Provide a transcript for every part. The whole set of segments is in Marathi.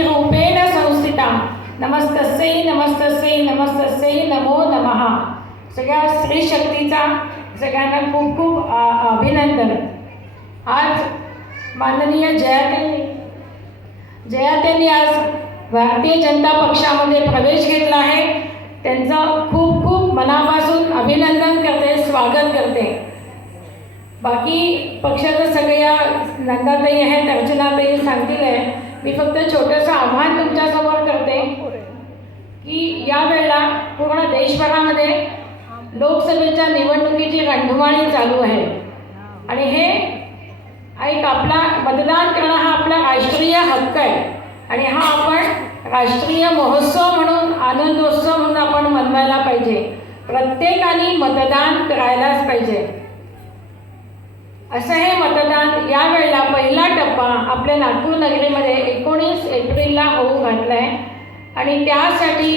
शक्तिरूपेण संस्थिता नमस्तस्यै नमस्तस्यै नमस्तस्यै नमो नमः। सगळ्या स्त्री शक्तीचा सगळ्यांना खूप खूप अभिनंदन। आज माननीय जयाताईंनी आज भारतीय जनता पक्षामध्ये प्रवेश घेतला आहे। त्यांचं खूप खूप मनापासून अभिनंदन करते, स्वागत करते। बाकी पक्षाचं सगळ्या नंदाताई आहेत, अर्चनाताई सांगतील आहे। मी फक्त छोटंसं आव्हान तुमच्यासमोर करते की यावेळेला पूर्ण देशभरामध्ये लोकसभेच्या निवडणुकीची रणधुमाळी चालू आहे आणि हे एक आपला मतदान करणं हा आपला राष्ट्रीय हक्क आहे आणि हा आपण राष्ट्रीय महोत्सव म्हणून, आनंदोत्सव म्हणून आपण मनवायला पाहिजे। प्रत्येकाने मतदान करायलाच पाहिजे। असं हे मतदान यावेळेला पहिला टप्पा आपल्या नागपूर नगरीमध्ये 19 एप्रिलला होऊ घातला आहे आणि त्यासाठी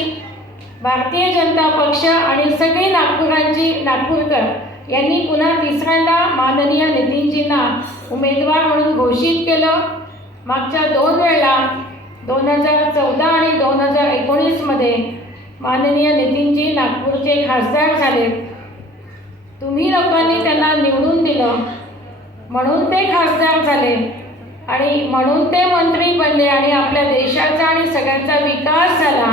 भारतीय जनता पक्ष आणि सगळे नागपूरकर यांनी पुन्हा तिसऱ्यांदा माननीय नितीनजींना उमेदवार म्हणून घोषित केलं। मागच्या 2 वेळेला 2014 आणि 2019मध्ये माननीय नितीनजी नागपूरचे खासदार झाले। तुम्ही लोकांनी त्यांना निवडून दिलं म्हणून ते खासदार झाले आणि म्हणून ते मंत्री बनले आणि आपल्या देशाचा आणि सगळ्यांचा विकास झाला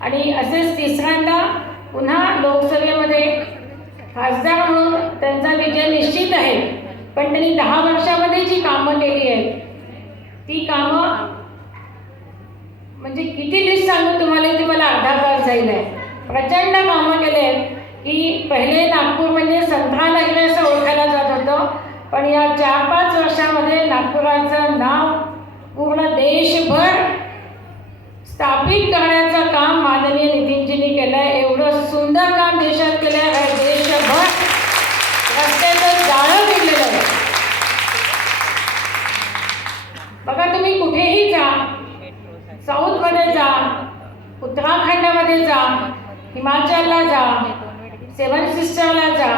आणि असेच तिसऱ्यांदा पुन्हा लोकसभेमध्ये खासदार म्हणून त्यांचा विजय निश्चित आहे। पण त्यांनी 10 वर्षामध्ये जी कामं केली आहेत ती कामं म्हणजे किती लिस्ट सांगू तुम्हाला, ती मला अर्धा तास जाईल आहे। प्रचंड कामं केले आहेत की पहिले नागपूर म्हणजे संत्रानगरी असं ओळखायला जात होतं, पण या 4-5 वर्षामध्ये नागपुराचं नाव पूर्ण देशभर स्थापित करण्याचं काम माननीय नितीनजींनी केलं आहे। एवढं सुंदर काम देशात केलं आहे। देशभर रस्त्याचं जाळं विणलेलं आहे। बघा तुम्ही कुठेही जा, साऊथमध्ये जा, उत्तराखंडमध्ये जा, हिमाचलला जा, 7 सिस्टरला जा,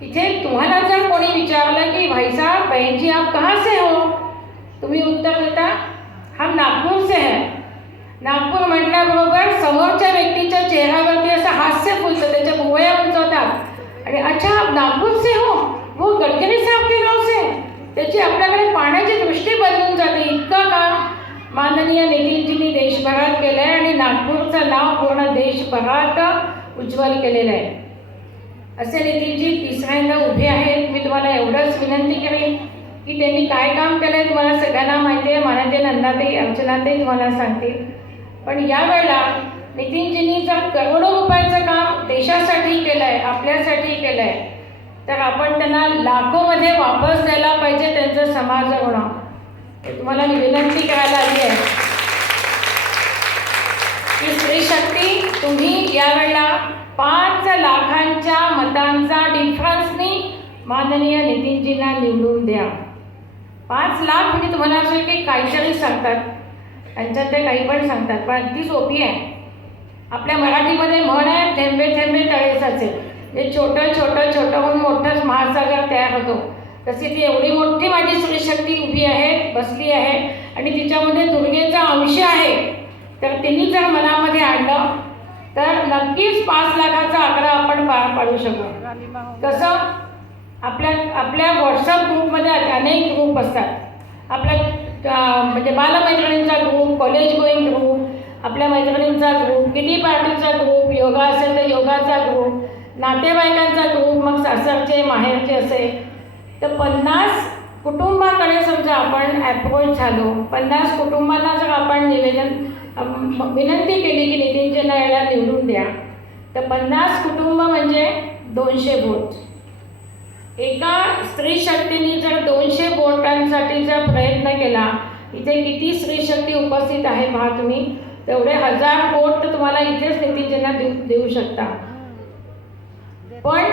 तिथे तुम्हाला जर कोणी विचारलं की भाई साहब बहन जी आप कहाँ से हो, तुम्ही उत्तर देता हम नागपूर से हैं। नागपूर म्हटल्याबरोबर समोरच्या व्यक्तीच्या चेहऱ्यावरती असं हास्य फुलतं, त्याच्या भुवया उंचवतात आणि अच्छा आप नागपूर से हो, वो गडकरी साहब के गाव से, त्याची आपल्याकडे पाहण्याची दृष्टी बदलून जाते। इतकं काम माननीय नितीनजींनी देशभरात केलं आहे आणि नागपूरचं नाव पूर्ण देशभरात उज्ज्वल केलेलं आहे। असे नितीनजी तिसऱ्यांदा उभे आहेत। मी तुम्हाला एवढंच विनंती करेन की त्यांनी काय काम केलं आहे तुम्हाला सगळ्यांना माहिती आहे। माननीय नंदाताई, अर्चनाताई तुम्हाला सांगतील। पण यावेळेला नितीनजींनी जर करोडो रुपयाचं काम देशासाठी केलं आहे, आपल्यासाठी केलं आहे, तर आपण त्यांना लाखोमध्ये वापस द्यायला पाहिजे त्यांचं समाज होणं। तुम्हाला मी विनंती करायला आली आहे की स्त्री शक्ती तुम्ही यावेळेला 5 लाखांच्या मतांचा डिफरन्सनी माननीय नितीनजींना निवडून द्या। 5 लाख म्हणजे तुम्हाला असं की काहीतरी सांगतात, त्यांच्यात ते काही पण सांगतात, पण अगदी सोपी आहे। आपल्या मराठीमध्ये म्हण आहे, थेंबे थेंबे तळे साचे, जे छोटं छोटं छोटं होऊन मोठंच महासागर तयार होतो। तशी ती एवढी मोठी माझी स्त्री शक्ती उभी आहे, बसली आहे आणि तिच्यामध्ये दुर्गेचा अंश आहे। तर तिने जर मनामध्ये आणलं तर नक्कीच 5 लाखाचा आकडा आपण पार पाडू शकू। कसं आपल्या व्हॉट्सअप ग्रुपमध्ये अनेक ग्रुप असतात। आपल्या म्हणजे बालमैत्रिणींचा ग्रुप, कॉलेज गोईंग ग्रुप, आपल्या मैत्रिणींचा ग्रुप, किटी पार्टीचा ग्रुप, योगा असेल तर योगाचा ग्रुप, नातेवाईकांचा ग्रुप, मग सासरचे माहेरचे असे, तर 50 कुटुंबाकडे समजा आपण अप्रोच झालो, 50 कुटुंबांना जर आपण विनंती केली की नितीनजींना याला निवडून द्या, तर 50 कुटुंब म्हणजे 200 वोट। एका स्त्री शक्तीने जर 200 वोटांसाठी जर प्रयत्न केला, इथे किती स्त्री शक्ती उपस्थित आहे पहा तुम्ही, तेवढे 1000 वोट तर तुम्हाला इथेच नितीनजींना देऊ शकता। पण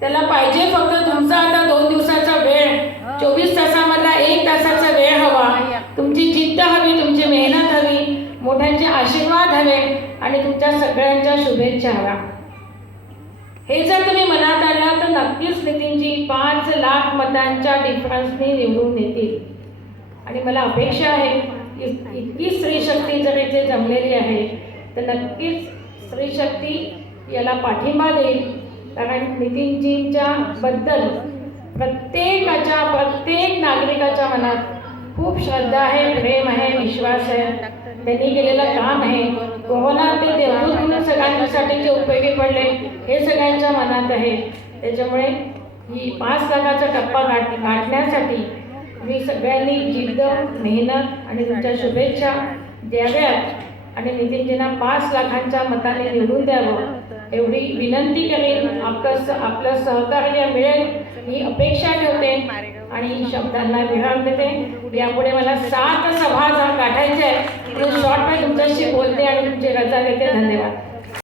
त्याला पाहिजे फक्त तुमचा आता 2 दिवसाचा वेळ, 24 तासामधला 1 तासाचा वेळ हवा, तुमची जिद्द हवी, तुमची मेहनत हवी, मोठ्यांचे आशीर्वाद हवे आणि तुमच्या सगळ्यांच्या शुभेच्छा हव्या। हे जर तुम्ही मनात आणलं तर नक्कीच नितीनजी 5 लाख मतांच्या डिफरन्सने निवडून येतील आणि मला अपेक्षा आहे की इतकी इथे जमलेली आहे, तर नक्कीच स्त्री शक्ती याला पाठिंबा देईल. कारण नितीनजींच्या बद्दल प्रत्येक नागरिकाच्या मनात खूप श्रद्धा आहे, प्रेम आहे, विश्वास आहे. त्यांनी केलेलं काम आहे. कोरोना ते देवदूत म्हणून सगळ्यांसाठी जे उपयोगी पडले हे सगळ्यांच्या मनात आहे. त्याच्यामुळे ही 5 लाखाचा टप्पा गाठण्यासाठी मी सगळ्यांनी जिद्द, मेहनत आणि तुमच्या शुभेच्छा द्याव्यात आणि नितीनजींना 5 लाखांच्या मताने निवडून द्यावं एवढी विनंती करेन. आपलं सहकार्य मिळेल ही अपेक्षा ठेवते आणि शब्दांना विराम देते. यापुढे मला 7 सभा गाठायच्या आहेत म्हणून शॉर्टमध्ये तुमच्याशी बोलते आणि तुमची रजा घेते. धन्यवाद.